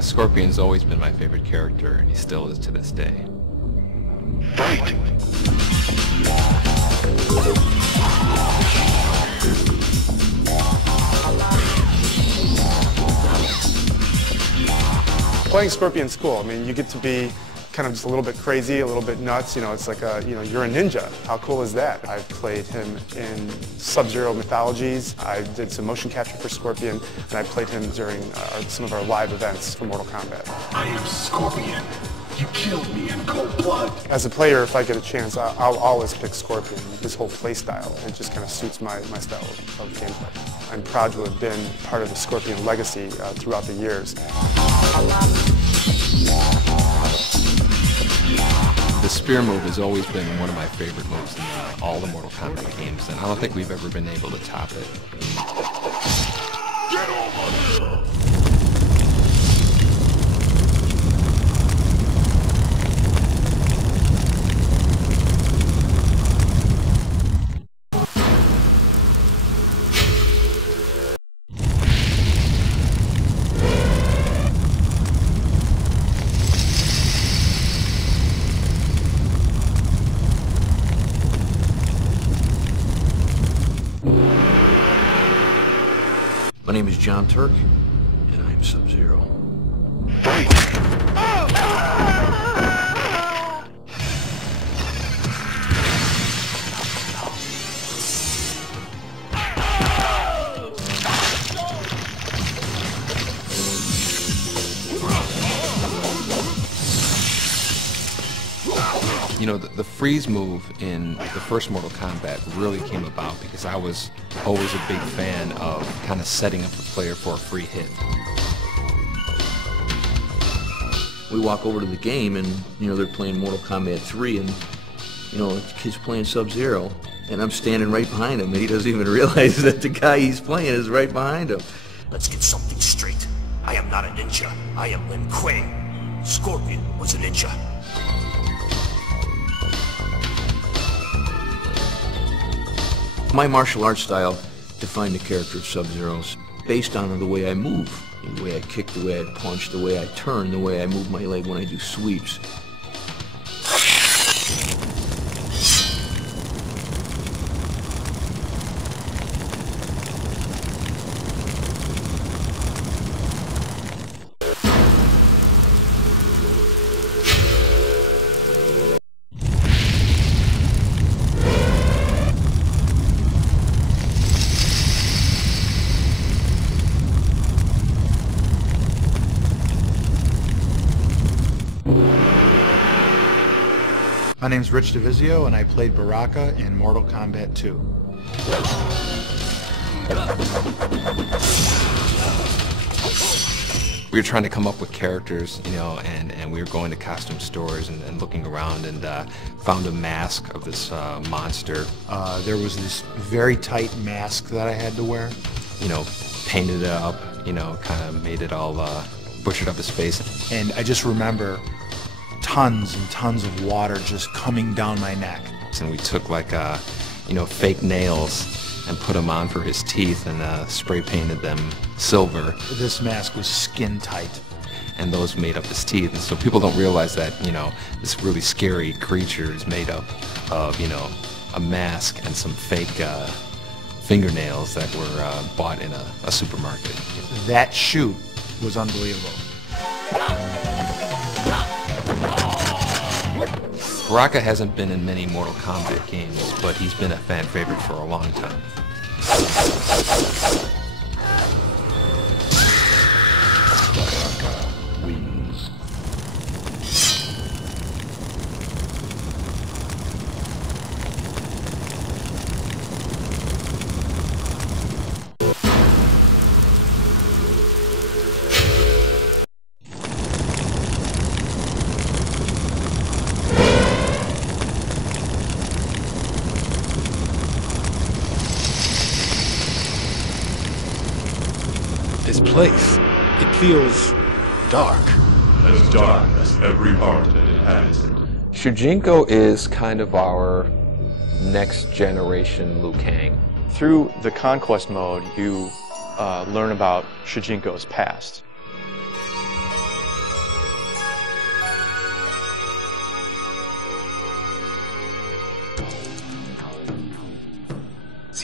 Yeah, Scorpion's always been my favorite character, and he still is to this day. Fight! Playing Scorpion's cool. I mean, you get to be kind of just a little bit crazy, a little bit nuts. You know, it's like you're a ninja. How cool is that? I've played him in Sub-Zero mythologies. I did some motion capture for Scorpion, and I played him during some of our live events for Mortal Kombat. I am Scorpion. You killed me in cold blood. As a player, if I get a chance, I'll always pick Scorpion. His whole play style, it just kind of suits my style of gameplay. I'm proud to have been part of the Scorpion legacy throughout the years. The spear move has always been one of my favorite moves in all the Mortal Kombat games, and I don't think we've ever been able to top it. Get over here! My name is John Turk, and I'm Sub-Zero. You know, the freeze move in the first Mortal Kombat really came about because I was always a big fan of kind of setting up the player for a free hit. We walk over to the game and, you know, they're playing Mortal Kombat 3 and, you know, the kid's playing Sub-Zero and I'm standing right behind him and he doesn't even realize that the guy he's playing is right behind him. Let's get something straight. I am not a ninja. I am Lin Kuei. Scorpion was a ninja. My martial arts style defined the character of Sub-Zero's based on the way I move, the way I kick, the way I punch, the way I turn, the way I move my leg when I do sweeps. My name's Rich DeVizio, and I played Baraka in Mortal Kombat 2. We were trying to come up with characters, you know, and we were going to costume stores and looking around and found a mask of this monster. There was this very tight mask that I had to wear. You know, painted it up, you know, kind of made it all butchered up his face. And I just remember tons and tons of water just coming down my neck. And we took like, you know, fake nails and put them on for his teeth and spray painted them silver. This mask was skin tight. And those made up his teeth. And so people don't realize that, you know, this really scary creature is made up of, you know, a mask and some fake fingernails that were bought in a supermarket. That shoot was unbelievable. Baraka hasn't been in many Mortal Kombat games, but he's been a fan favorite for a long time. Baraka wins. This place, it feels dark. As dark as every heart that inhabits it. Shujinko is kind of our next generation Liu Kang. Through the conquest mode, you learn about Shujinko's past.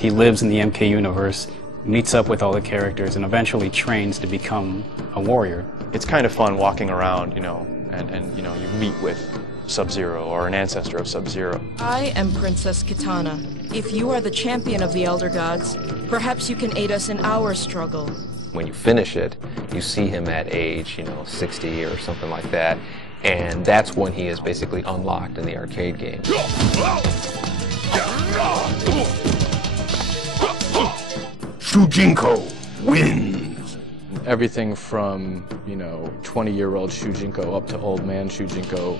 He lives in the MK universe, meets up with all the characters, and eventually trains to become a warrior. It's kind of fun walking around, you know, and you know, you meet with Sub-Zero or an ancestor of Sub-Zero. I am Princess Kitana. If you are the champion of the Elder Gods, perhaps you can aid us in our struggle. When you finish it, you see him at age, 60 or something like that, and that's when he is basically unlocked in the arcade game. Shujinko wins. Everything from, 20-year-old Shujinko up to old man Shujinko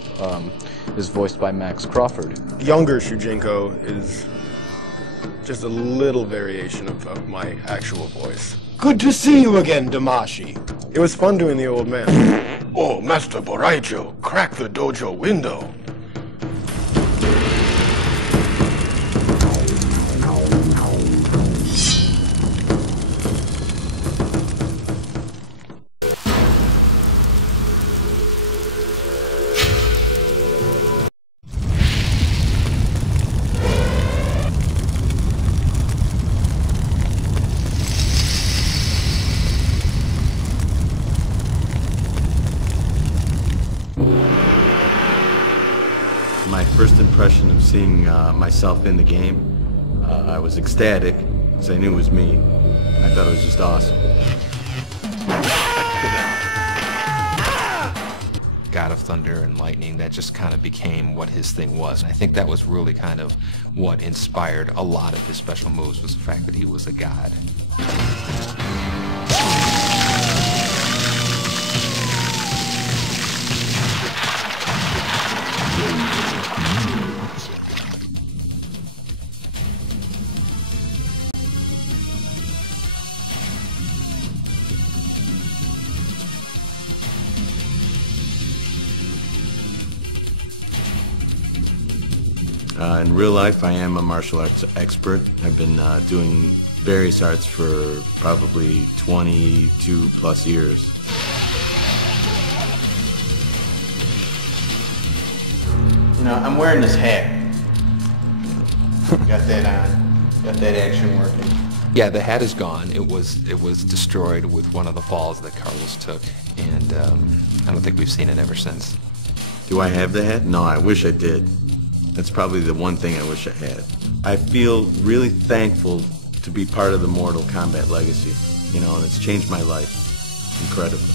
is voiced by Max Crawford. Younger Shujinko is just a little variation of my actual voice. Good to see you again, Damashi. It was fun doing the old man. Oh, Master Boraicho, crack the dojo window. My first impression of seeing myself in the game, I was ecstatic because I knew it was me. I thought it was just awesome. God of Thunder and Lightning, that just kind of became what his thing was. And I think that was really kind of what inspired a lot of his special moves, was the fact that he was a god. In real life, I am a martial arts expert. I've been doing various arts for probably 22 plus years. I'm wearing this hat. Got that on. Got that action working. Yeah, the hat is gone. It was destroyed with one of the falls that Carlos took, and I don't think we've seen it ever since. Do I have the hat? No, I wish I did. That's probably the one thing I wish I had. I feel really thankful to be part of the Mortal Kombat legacy, and it's changed my life incredibly.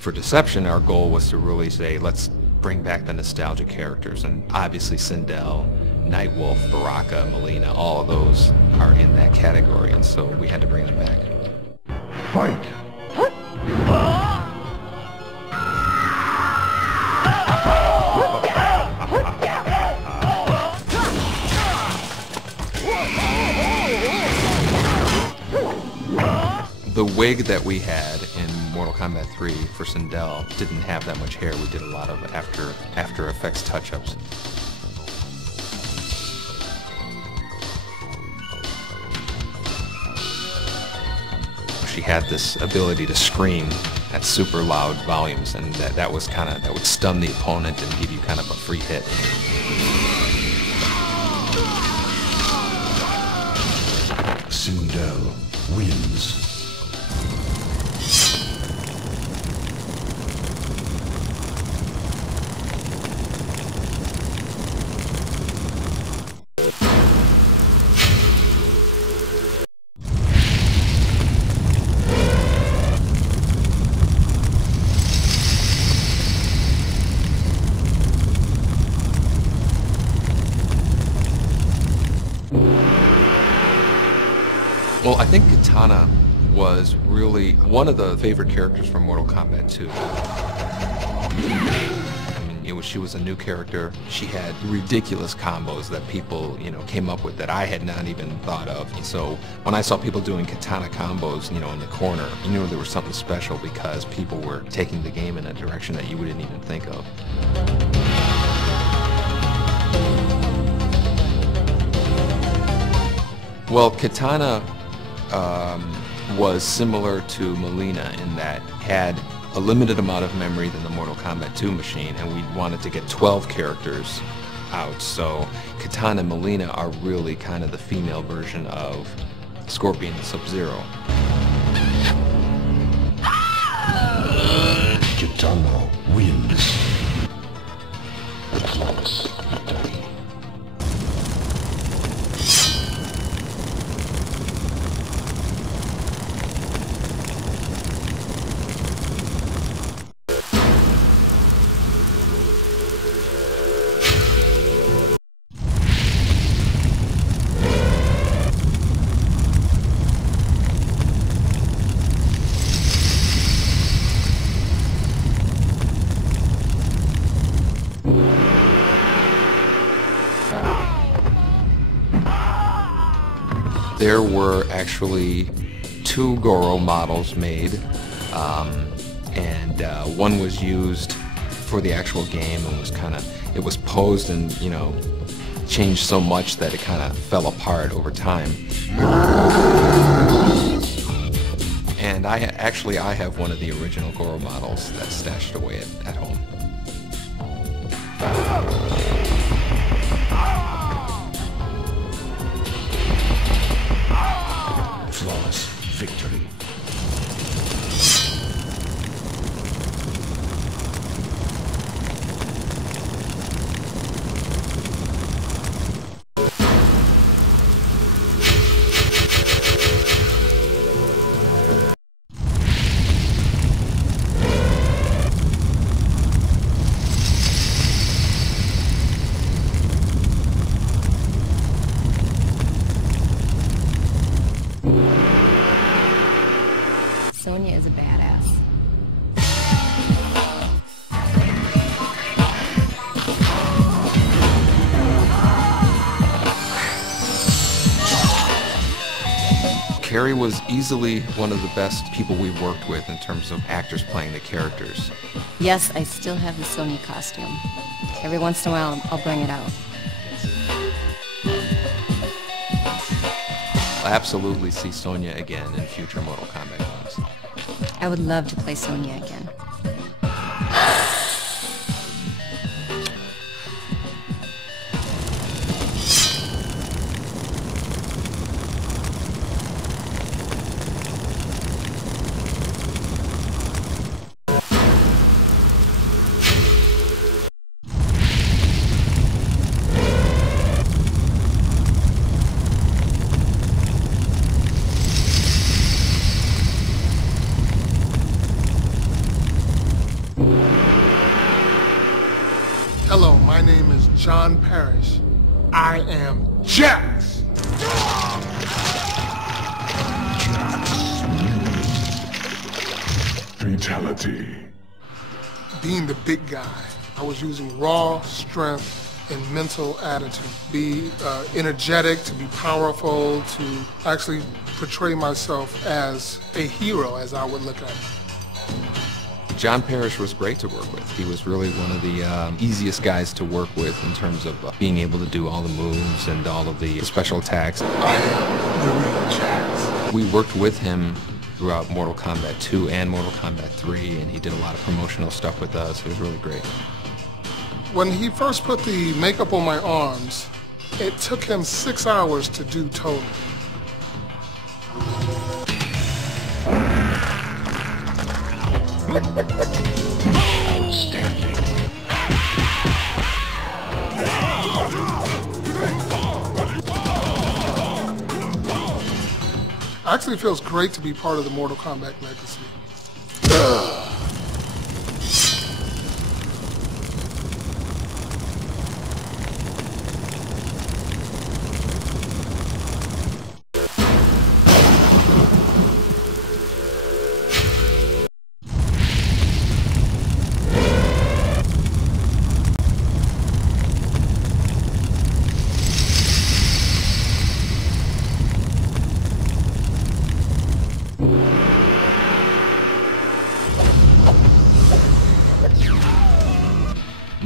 For Deception, our goal was to really say, let's bring back the nostalgia characters, and obviously Sindel, Nightwolf, Baraka, Melina, all of those are in that category, and so we had to bring them back. Fight! The wig that we had in Mortal Kombat 3 for Sindel didn't have that much hair. We did a lot of After Effects touch-ups. She had this ability to scream at super loud volumes, and that would stun the opponent and give you kind of a free hit. Sindel wins. Well, I think Katana was really one of the favorite characters from Mortal Kombat 2. She was a new character. She had ridiculous combos that people, came up with that I had not even thought of. So when I saw people doing Katana combos, in the corner, you knew there was something special because people were taking the game in a direction that you wouldn't even think of. Well, Katana was similar to Melina in that had a limited amount of memory than the Mortal Kombat 2 machine, and we wanted to get 12 characters out. So Katana and Melina are really kind of the female version of Scorpion and Sub-Zero. Katana wins. A flawless victory. There were actually 2 Goro models made, and one was used for the actual game and it was posed and, changed so much that it kind of fell apart over time. And I have one of the original Goro models that's stashed away at home. Flawless victory. Sonya is a badass. Carrie was easily one of the best people we've worked with in terms of actors playing the characters. Yes, I still have the Sonya costume. Every once in a while, I'll bring it out. I'll absolutely see Sonya again in future Mortal Kombat games. I would love to play Sonya again. Hello, my name is John Parrish. I am Jax! Fatality. Being the big guy, I was using raw strength and mental attitude. Be energetic, to be powerful, to actually portray myself as a hero, as I would look at it. John Parrish was great to work with. He was really one of the easiest guys to work with in terms of being able to do all the moves and all of the special attacks. I am the real Jax. We worked with him throughout Mortal Kombat 2 and Mortal Kombat 3, and he did a lot of promotional stuff with us. It was really great. When he first put the makeup on my arms, it took him 6 hours to do total. Outstanding. Actually, it feels great to be part of the Mortal Kombat legacy.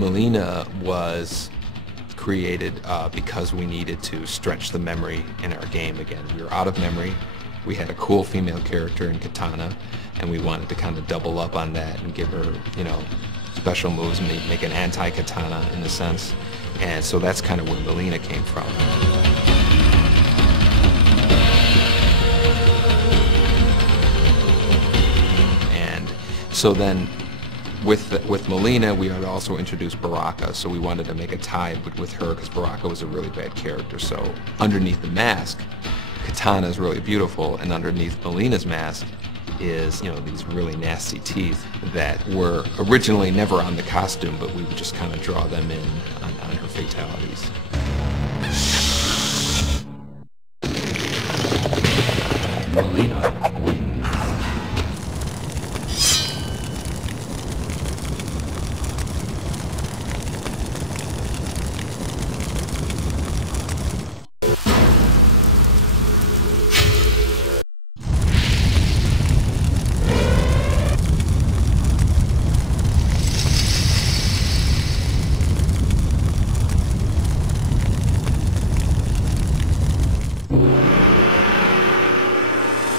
Melina was created because we needed to stretch the memory in our game again. We were out of memory. We had a cool female character in Katana, and we wanted to kind of double up on that and give her, you know, special moves, make an anti-Katana in a sense. And so that's kind of where Melina came from. And so then with Melina, we had also introduced Baraka, so we wanted to make a tie with her because Baraka was a really bad character. So underneath the mask, Katana is really beautiful, and underneath Melina's mask is, you know, these really nasty teeth that were originally never on the costume, but we would just kind of draw them in on her fatalities. Melina.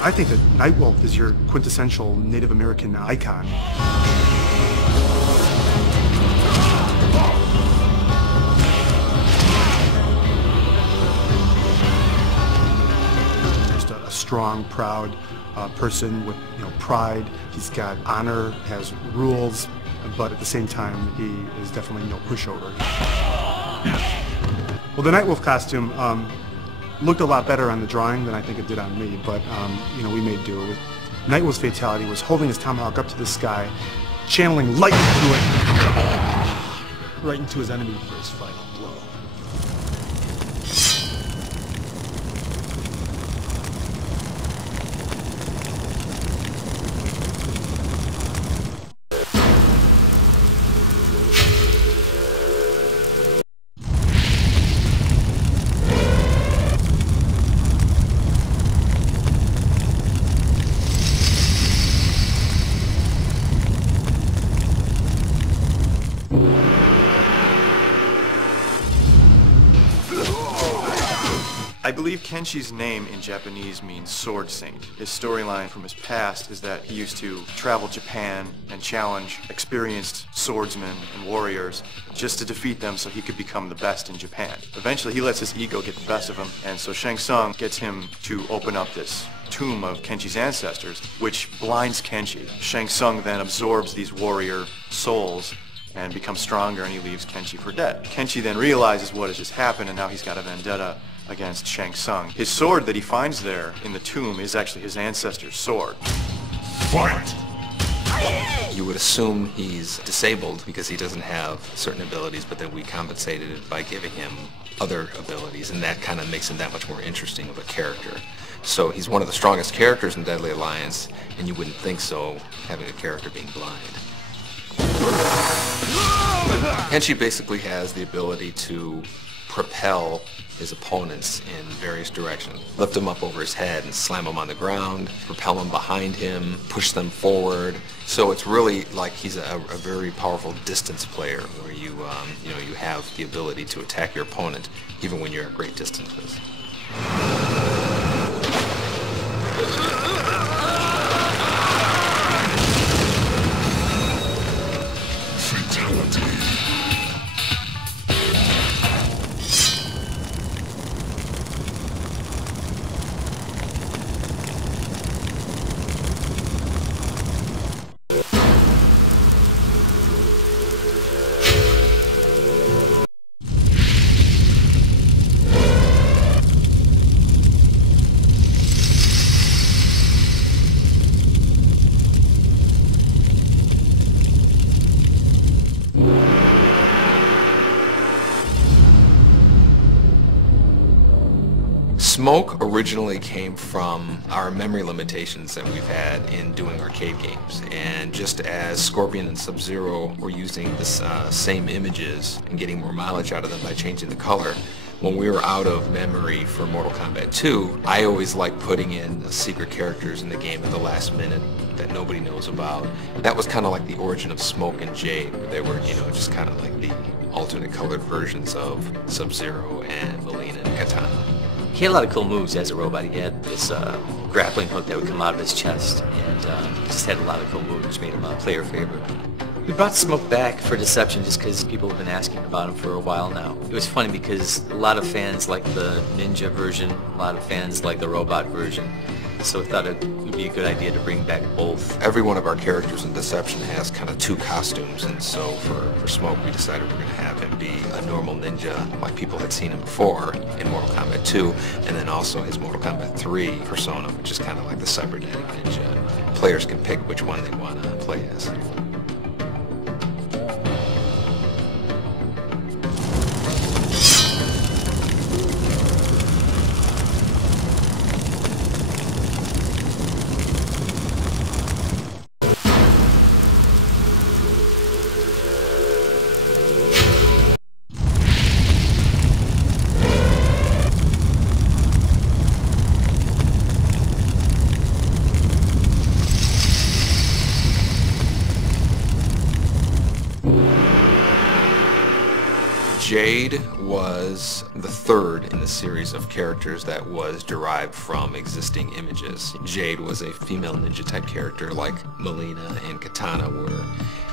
I think that Nightwolf is your quintessential Native American icon. Just a strong, proud person with, you know, pride. He's got honor, has rules, but at the same time, he is definitely no pushover. Well, the Nightwolf costume looked a lot better on the drawing than I think it did on me, but you know, we made do. Nightwolf's fatality was holding his tomahawk up to the sky, channeling light into it, right into his enemy for his final blow. I believe Kenshi's name in Japanese means sword saint. His storyline from his past is that he used to travel Japan and challenge experienced swordsmen and warriors just to defeat them so he could become the best in Japan. Eventually he lets his ego get the best of him, and so Shang Tsung gets him to open up this tomb of Kenshi's ancestors, which blinds Kenshi. Shang Tsung then absorbs these warrior souls and becomes stronger, and he leaves Kenshi for dead. Kenshi then realizes what has just happened, and now he's got a vendetta against Shang Tsung. His sword that he finds there in the tomb is actually his ancestor's sword. Fight! You would assume he's disabled because he doesn't have certain abilities, but then we compensated it by giving him other abilities, and that kind of makes him that much more interesting of a character. So he's one of the strongest characters in Deadly Alliance, and you wouldn't think so having a character being blind. Kenshi basically has the ability to propel his opponents in various directions. Lift them up over his head and slam them on the ground, propel them behind him, push them forward. So it's really like he's a very powerful distance player where you have the ability to attack your opponent even when you're at great distances. Smoke originally came from our memory limitations that we've had in doing arcade games, and just as Scorpion and Sub-Zero were using the same images and getting more mileage out of them by changing the color, When we were out of memory for Mortal Kombat 2, I always liked putting in the secret characters in the game at the last minute that nobody knows about. That was kind of like the origin of Smoke and Jade. They were, you know, just kind of like the alternate colored versions of Sub-Zero and Mileena and Katana. He had a lot of cool moves as a robot. He had this grappling hook that would come out of his chest, and just had a lot of cool moves, which made him a player favorite. We brought Smoke back for Deception just because people have been asking about him for a while now. It was funny because a lot of fans like the ninja version, a lot of fans like the robot version, so we thought it would be a good idea to bring back both. Every one of our characters in Deception has kind of two costumes, and so for Smoke we decided we're going to have him be a normal ninja like people had seen him before in Mortal Kombat 2, and then also his Mortal Kombat 3 persona, which is kind of like the cybernetic ninja. Players can pick which one they want to play as. Jade was the third in the series of characters that was derived from existing images. Jade was a female ninja type character like Mileena and Katana were,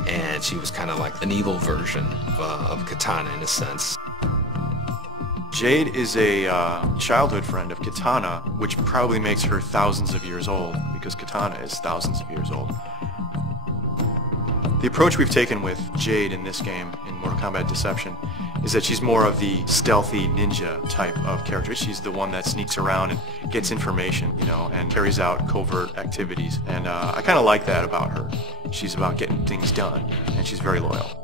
and she was kind of like an evil version of Katana in a sense. Jade is a childhood friend of Katana, which probably makes her thousands of years old, because Katana is thousands of years old. The approach we've taken with Jade in this game, in Mortal Kombat Deception, is that she's more of the stealthy ninja type of character. She's the one that sneaks around and gets information, you know, and carries out covert activities. And I kind of like that about her. She's about getting things done, and she's very loyal.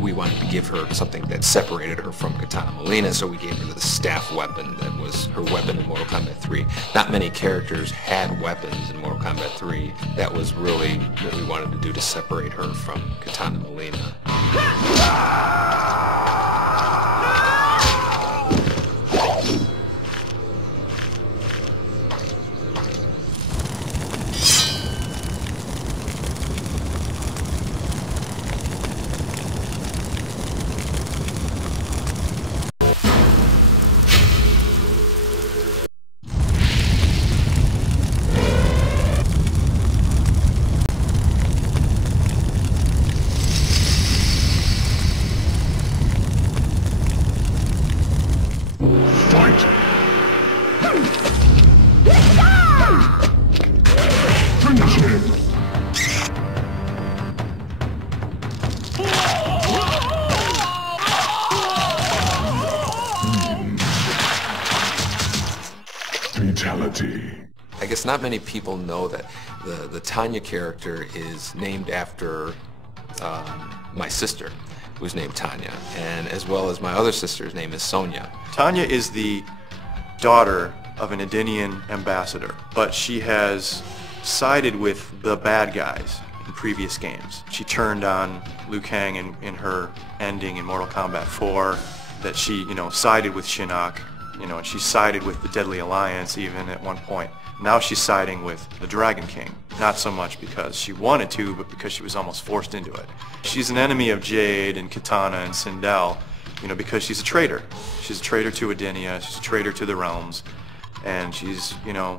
We wanted to give her something that separated her from Katana Mileena, so we gave her the staff weapon that was her weapon in Mortal Kombat 3. Not many characters had weapons in Mortal Kombat 3. That was really what we wanted to do to separate her from Katana Mileena. I guess not many people know that the Tanya character is named after my sister, who's named Tanya, and as well as my other sister's name is Sonia. Tanya is the daughter of an Edenian ambassador, but she has sided with the bad guys in previous games. She turned on Liu Kang in her ending in Mortal Kombat 4, that she, you know, sided with Shinnok, you know, and she sided with the Deadly Alliance even at one point. Now she's siding with the Dragon King, not so much because she wanted to, but because she was almost forced into it. She's an enemy of Jade and Katana and Sindel, you know, because she's a traitor. She's a traitor to Edenia, she's a traitor to the realms, and she's, you know,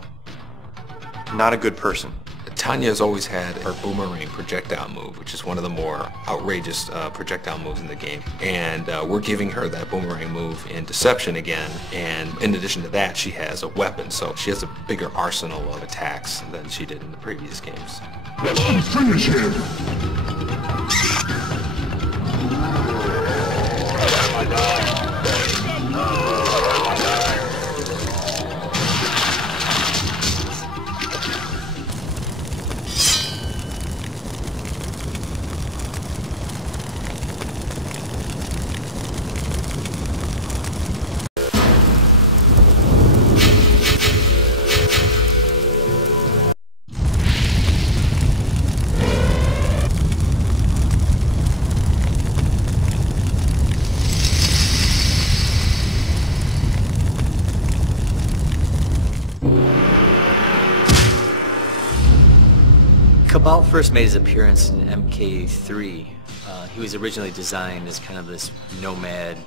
not a good person. Tanya has always had her boomerang projectile move, which is one of the more outrageous projectile moves in the game. And we're giving her that boomerang move in Deception again. And in addition to that, she has a weapon. So she has a bigger arsenal of attacks than she did in the previous games. Let's finish him! Kabal first made his appearance in MK3. He was originally designed as kind of this nomad,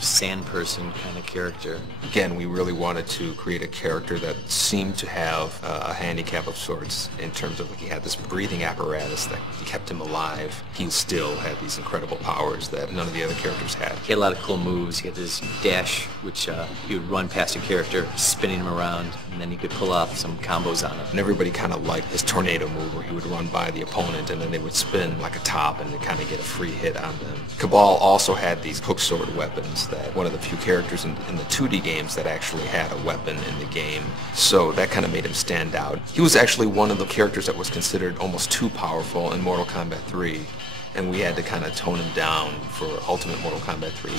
sand person kind of character. Again, we really wanted to create a character that seemed to have a handicap of sorts in terms of he had this breathing apparatus that kept him alive. He still had these incredible powers that none of the other characters had. He had a lot of cool moves. He had this dash, which he would run past a character, spinning him around, and then he could pull off some combos on him. And everybody kind of liked his tornado move where he would run by the opponent and then they would spin like a top and they kind of get a free hit on them. Kabal also had these hook sword weapons that one of the few characters in the 2D games that actually had a weapon in the game. So that kind of made him stand out. He was actually one of the characters that was considered almost too powerful in Mortal Kombat 3. And we had to kind of tone him down for Ultimate Mortal Kombat 3.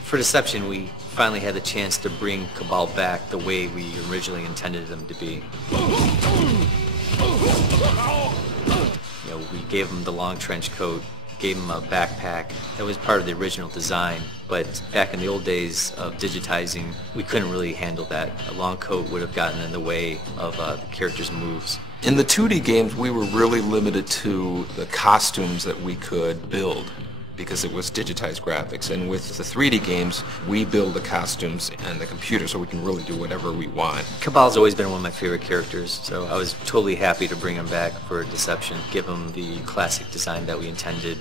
For Deception, we finally had the chance to bring Kabal back the way we originally intended him to be. You know, we gave him the long trench coat, gave him a backpack. That was part of the original design, but back in the old days of digitizing, we couldn't really handle that. A long coat would have gotten in the way of the character's moves. In the 2D games, we were really limited to the costumes that we could build because it was digitized graphics. And with the 3D games, we build the costumes on the computer so we can really do whatever we want. Kabal's always been one of my favorite characters, so I was totally happy to bring him back for Deception, give him the classic design that we intended.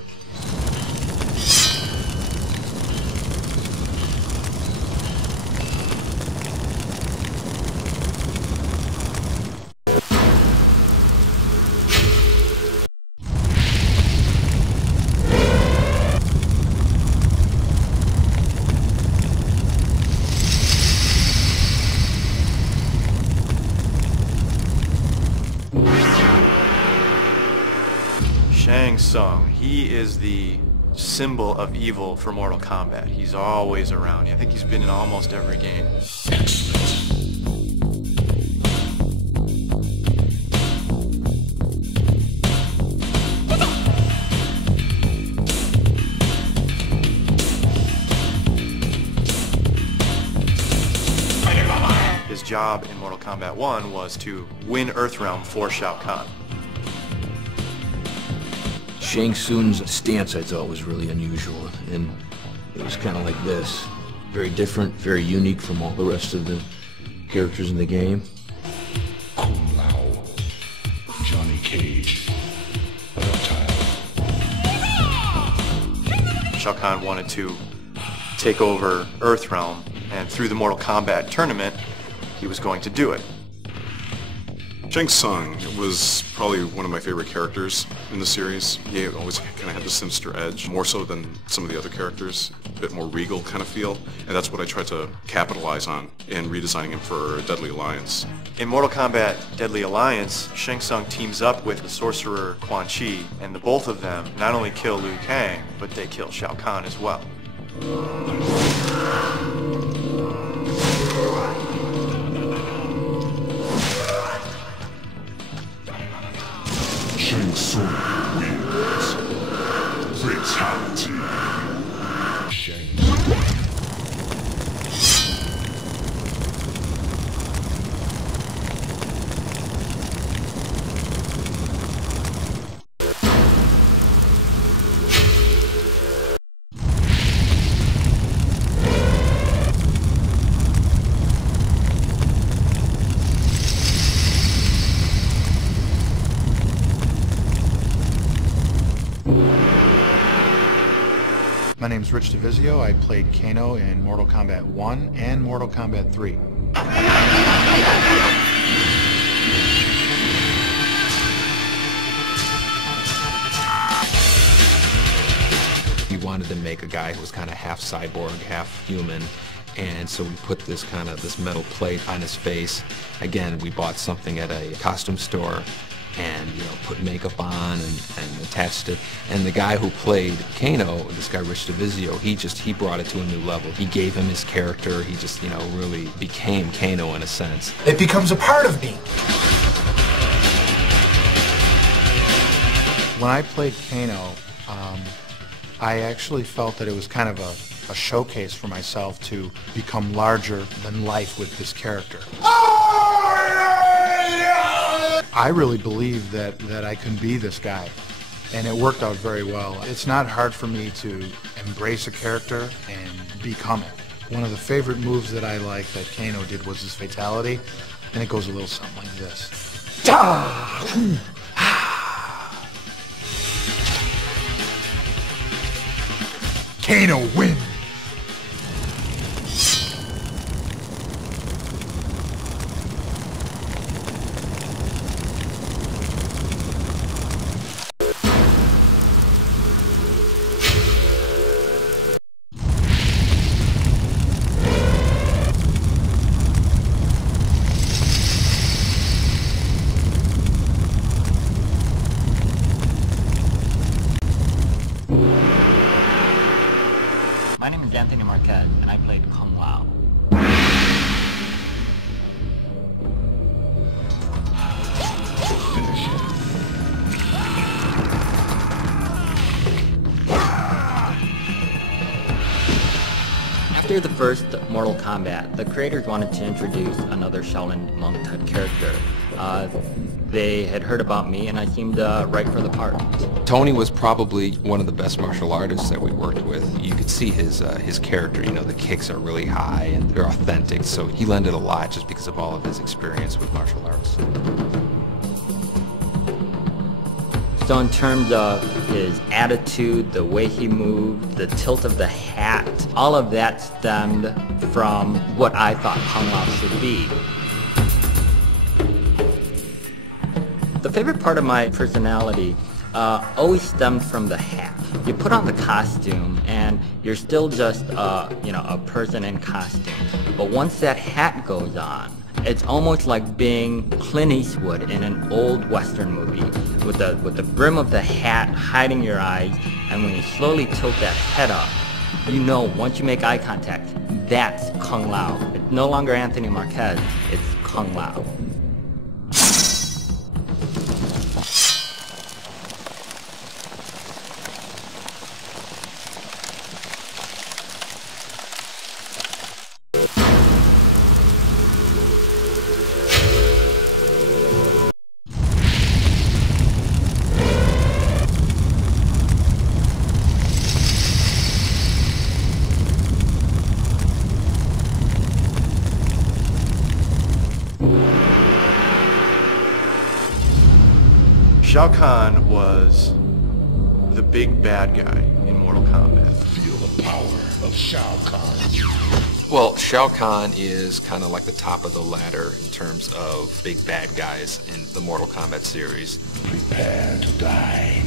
Shang Tsung, he is the symbol of evil for Mortal Kombat. He's always around. I think he's been in almost every game. His job in Mortal Kombat 1 was to win Earthrealm for Shao Kahn. Shang Tsung's stance I thought was really unusual, and it was kind of like this. Very different, very unique from all the rest of the characters in the game. Kung Lao, Johnny Cage, Reptile. Shao Kahn wanted to take over Earthrealm, and through the Mortal Kombat tournament, he was going to do it. Shang Tsung was probably one of my favorite characters in the series. He always kind of had the sinister edge, more so than some of the other characters, a bit more regal kind of feel, and that's what I tried to capitalize on in redesigning him for Deadly Alliance. In Mortal Kombat Deadly Alliance, Shang Tsung teams up with the sorcerer Quan Chi, and the both of them not only kill Liu Kang, but they kill Shao Kahn as well. Shang Tsung wins. Fatality. Shang My name's Rich DeVizio. I played Kano in Mortal Kombat 1 and Mortal Kombat 3. We wanted to make a guy who was kind of half cyborg, half human, and so we put this metal plate on his face. Again, we bought something at a costume store and put makeup on and attached it. And the guy who played Kano, this guy Rich DeVizio, he brought it to a new level. He gave him his character. He just really became Kano in a sense. It becomes a part of me. When I played Kano, I actually felt that it was kind of a showcase for myself to become larger than life with this character. I really believe that I can be this guy, and it worked out very well. It's not hard for me to embrace a character and become it. One of the favorite moves that I like that Kano did was his fatality, and it goes a little something like this. Kano wins! My name is Anthony Marquez, and I played Kung Lao. After the first Mortal Kombat, the creators wanted to introduce another Shaolin monk type character. They had heard about me, and I seemed right for the part. Tony was probably one of the best martial artists that we worked with. You could see his character, you know, the kicks are really high and they're authentic, so he lent it a lot just because of all of his experience with martial arts. So in terms of his attitude, the way he moved, the tilt of the hat, all of that stemmed from what I thought Kung Lao should be. The favorite part of my personality always stemmed from the hat. You put on the costume and you're still just a person in costume. But once that hat goes on, it's almost like being Clint Eastwood in an old Western movie with the brim of the hat hiding your eyes, and when you slowly tilt that head up, you know once you make eye contact, that's Kung Lao. It's no longer Anthony Marquez, it's Kung Lao. Shao Kahn was the big bad guy in Mortal Kombat. Feel the power of Shao Kahn. Well, Shao Kahn is kind of like the top of the ladder in terms of big bad guys in the Mortal Kombat series. Prepare to die.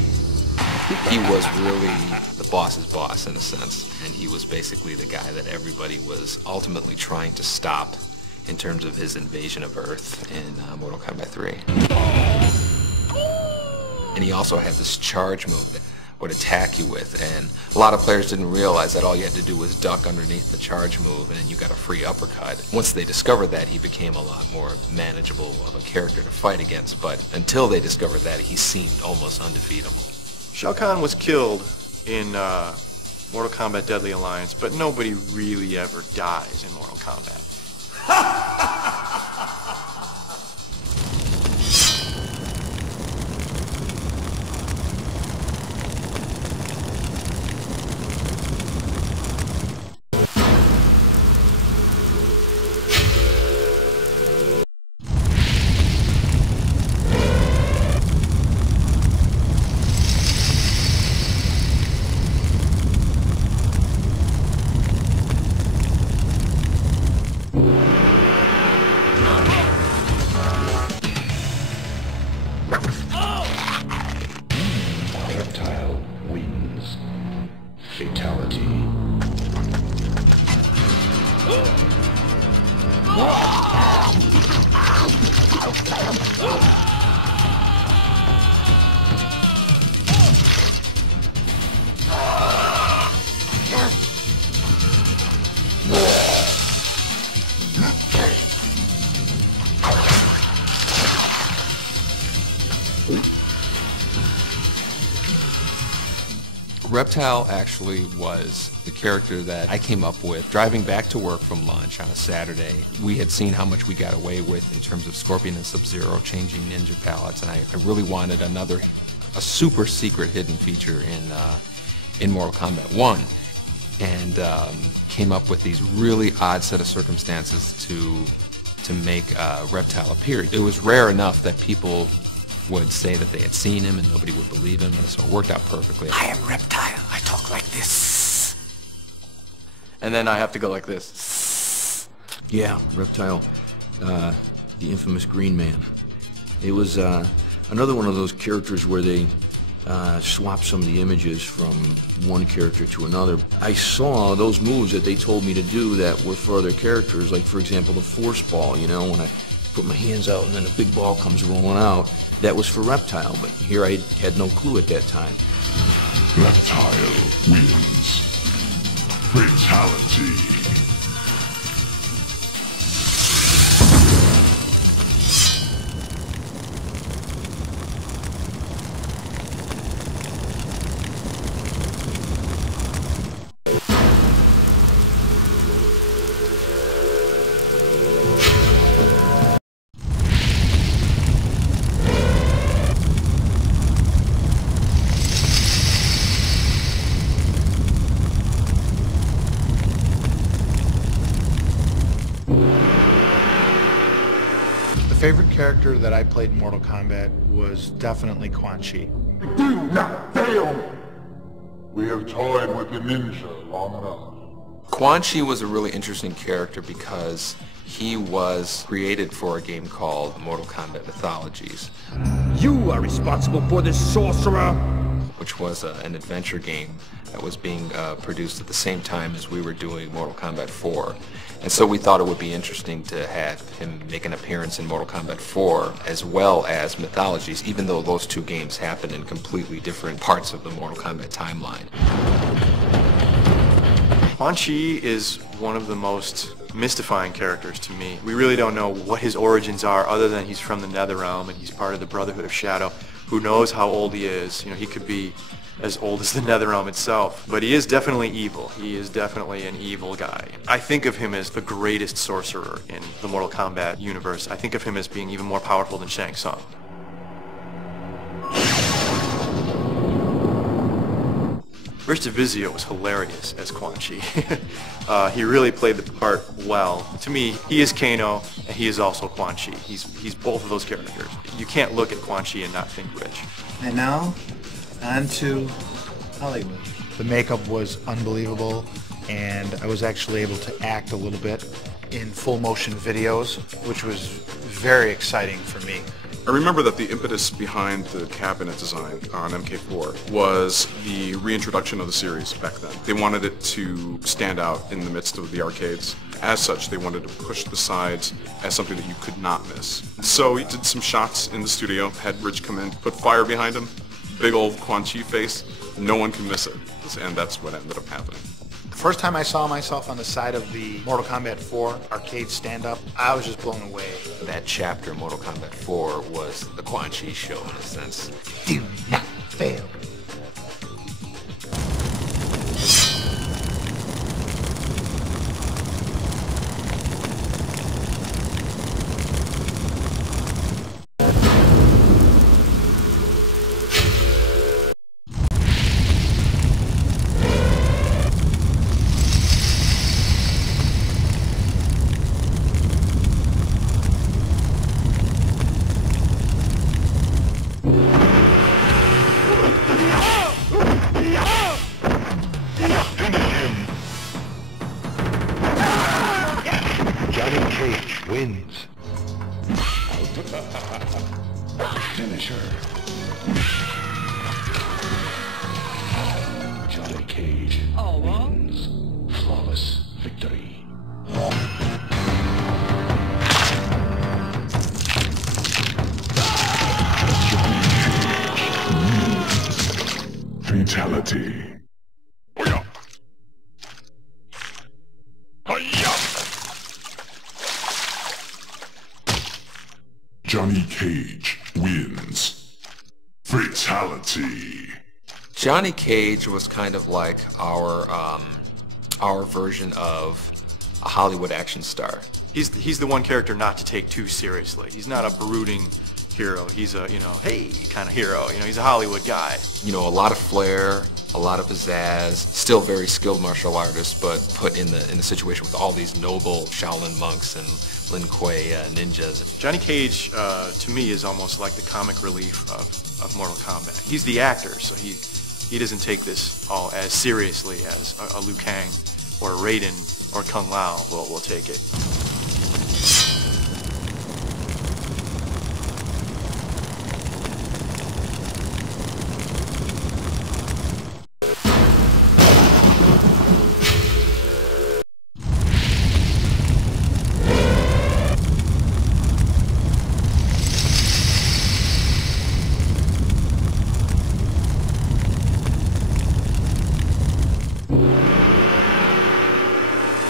He was really the boss's boss in a sense, and he was basically the guy that everybody was ultimately trying to stop in terms of his invasion of Earth in Mortal Kombat 3. And he also had this charge move that would attack you with, and a lot of players didn't realize that all you had to do was duck underneath the charge move and then you got a free uppercut. Once they discovered that, he became a lot more manageable of a character to fight against, but until they discovered that, he seemed almost undefeatable. Shao Kahn was killed in Mortal Kombat Deadly Alliance, but nobody really ever dies in Mortal Kombat. Reptile wins. Fatality. Reptile actually was the character that I came up with driving back to work from lunch on a Saturday. We had seen how much we got away with in terms of Scorpion and Sub-Zero changing ninja palettes, and I really wanted a super secret hidden feature in Mortal Kombat 1, and came up with these really odd set of circumstances to make Reptile appear. It was rare enough that people would say that they had seen him and nobody would believe him, and so it worked out perfectly. I am Reptile. I talk like this. And then I have to go like this. Yeah, Reptile, the infamous Green Man. It was another one of those characters where they swap some of the images from one character to another. I saw those moves that they told me to do that were for other characters, like for example the force ball, you know, when I put my hands out and then a big ball comes rolling out. That was for Reptile, but here I had no clue at that time. Reptile wins. Fatality. The favorite character that I played in Mortal Kombat was definitely Quan Chi. Do not fail! We have toyed with the ninja long enough. Quan Chi was a really interesting character because he was created for a game called Mortal Kombat Mythologies. You are responsible for this, sorcerer! Which was an adventure game that was being produced at the same time as we were doing Mortal Kombat 4. And so we thought it would be interesting to have him make an appearance in Mortal Kombat 4 as well as Mythologies, even though those two games happen in completely different parts of the Mortal Kombat timeline. Quan Chi is one of the most mystifying characters to me. We really don't know what his origins are other than he's from the Netherrealm and he's part of the Brotherhood of Shadow. Who knows how old he is? You know, he could be as old as the Netherrealm itself. But he is definitely evil. He is definitely an evil guy. I think of him as the greatest sorcerer in the Mortal Kombat universe. I think of him as being even more powerful than Shang Tsung. Rich DeVizio was hilarious as Quan Chi. He really played the part well. To me, he is Kano, and he is also Quan Chi. He's both of those characters. You can't look at Quan Chi and not think Rich. And now, on to Hollywood. The makeup was unbelievable, and I was actually able to act a little bit in full motion videos, which was very exciting for me. I remember that the impetus behind the cabinet design on MK4 was the reintroduction of the series back then. They wanted it to stand out in the midst of the arcades. As such, they wanted to push the sides as something that you could not miss. So we did some shots in the studio, had Rich come in, put fire behind him, big old Quan Chi face, no one can miss it. And that's what ended up happening. The first time I saw myself on the side of the Mortal Kombat 4 arcade stand-up, I was just blown away. That chapter, Mortal Kombat 4, was the Quan Chi show in a sense. Do not fail. Wins. Finisher. Johnny Cage wins. Flawless victory. Fatality. Johnny Cage wins. Fatality. Johnny Cage was kind of like our version of a Hollywood action star. He's the one character not to take too seriously. He's not a brooding hero. He's a, hey kind of hero. He's a Hollywood guy. A lot of flair, a lot of pizzazz, still very skilled martial artist, but put in the situation with all these noble Shaolin monks and Lin Kuei ninjas. Johnny Cage, to me, is almost like the comic relief of Mortal Kombat. He's the actor, so he doesn't take this all as seriously as a Liu Kang or Raiden or Kung Lao will take it.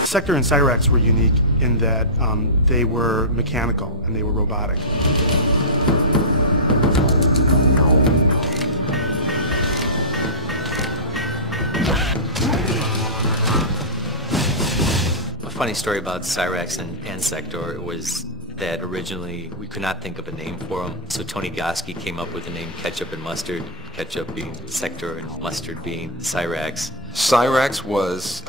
Sector and Cyrax were unique in that they were mechanical and they were robotic. A funny story about Cyrax and Sector was that originally we could not think of a name for them, so Tony Goski came up with the name Ketchup and Mustard, Ketchup being Sector and Mustard being Cyrax. Cyrax was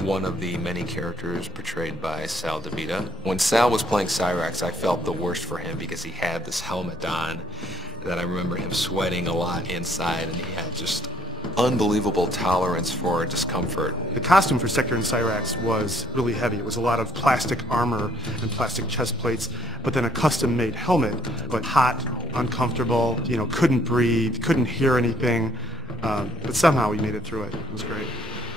one of the many characters portrayed by Sal DeVita. When Sal was playing Cyrax, I felt the worst for him because he had this helmet on that I remember him sweating a lot inside, and he had just unbelievable tolerance for discomfort. The costume for Sector and Cyrax was really heavy. It was a lot of plastic armor and plastic chest plates, but then a custom-made helmet, but hot, uncomfortable, couldn't breathe, couldn't hear anything, but somehow we made it through it. It was great.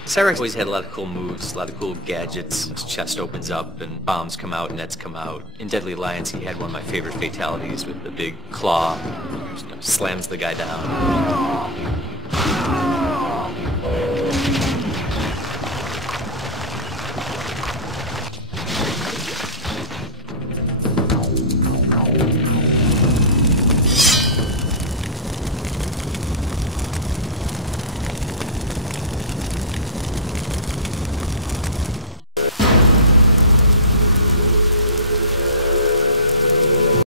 Cyrax always had a lot of cool moves, a lot of cool gadgets. His chest opens up and bombs come out, nets come out. In Deadly Alliance, he had one of my favorite fatalities with the big claw, slams the guy down.